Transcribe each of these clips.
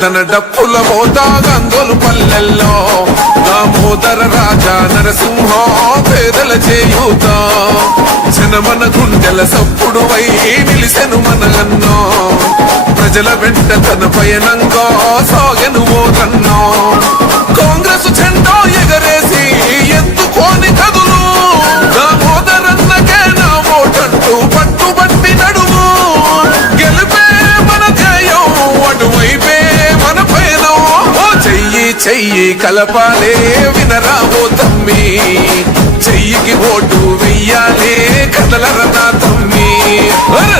ధన డప్పుల మోతా గంగోలు పల్లెల్లో దామోదర రాజా నరసింహ పేదల చేయూత జనమన గుండెల సప్పుడు వై నిలిసెను మన అన్నో ప్రజల వెంట తన పయనంగా సాగెను ఓరన్నో కాంగ్రెస్ జెండా ఎగరేసి ఎత్తుకోని కదులు దామోదరన్నకే నా ఓటంటూ పట్టుబట్టి నడుము గెలిపే మన ధ్యేయం అటువైపే మన పయనం ఓ చెయ్యి చెయ్యి కలపాలే వినరా ఓ తమ్మి చెయ్యికి ఓటు వెయ్యాలే కదలరనా తమ్మి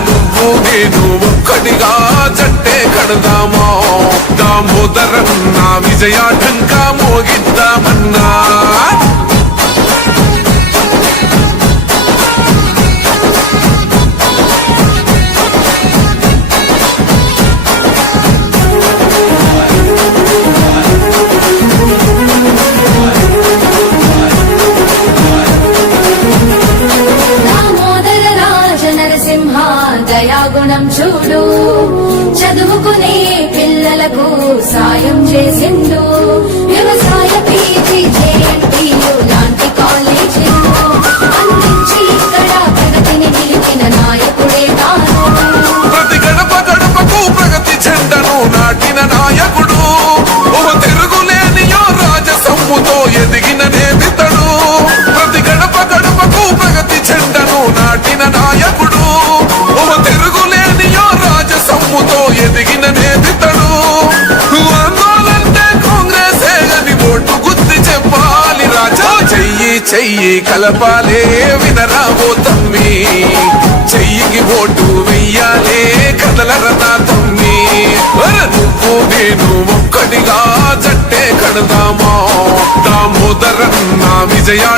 నువ్వు నేను ఒక్కడిగా జట్టే కడదామో దామోదరన్న విజయాఢంకా మోగిద్దామన్నా దయాగుణం చూడు చదువుకునే పిల్లలకు సాయం చేసిండు వ్యవసాయ పీజీ జేఎన్టీయు లాంటి కాలేజీలు అందించి ఇక్కడ ప్రగతిని నిలిపిన నాయకుడే తాను ప్రతి గడప గడపకు ప్రగతి చెందను నాటిన నాయకుడు ఓ తిరుగులేని రాజసమ్ముతో ఎదిగిన నేతడు ప్రతి గడప గడపకు ప్రగతి చెందను నాటిన నాయకుడు తిరుగులేని రాజసమ్ముతో ఎదిగిన నేతడు ఆందోళంటే కాంగ్రెస్ అని ఓటు గుర్తి చెప్పాలి రాజా చెయ్యి చెయ్యి కలపాలే వినరా ఓ తమ్మి చెయ్యికి ఓటు వెయ్యాలే కదలరనా తమ్మి నువ్వు నేను ఒక్కడిగా జట్టే కడదామో దామోదరన్న విజయా